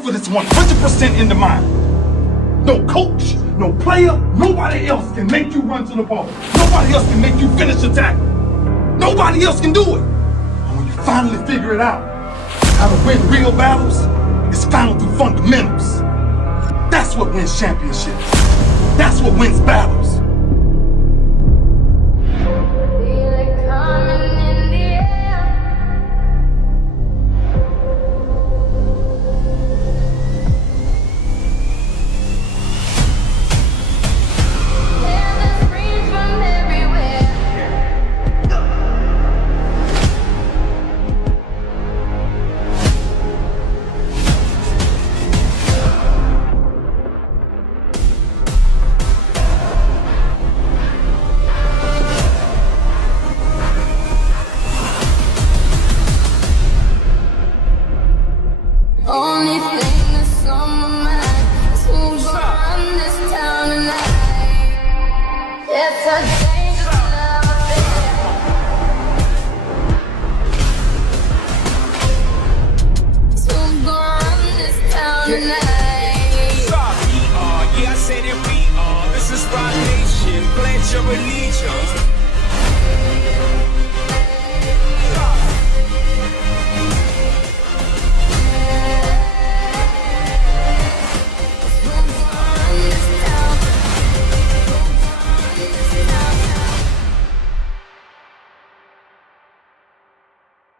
effort is 100% in the mind. No coach, no player, nobody else can make you run to the ball. Nobody else can make you finish a tackle. Nobody else can do it. And when you finally figure it out, how to win real battles is found through fundamentals. That's what wins championships. That's what wins battles. Only thing that's on my mind is who's gonna run this town tonight. It's a dangerous love affair. Who's gonna run this town tonight? We are, yeah, I say that we are. This is Rock Nation, pledge your allegiance.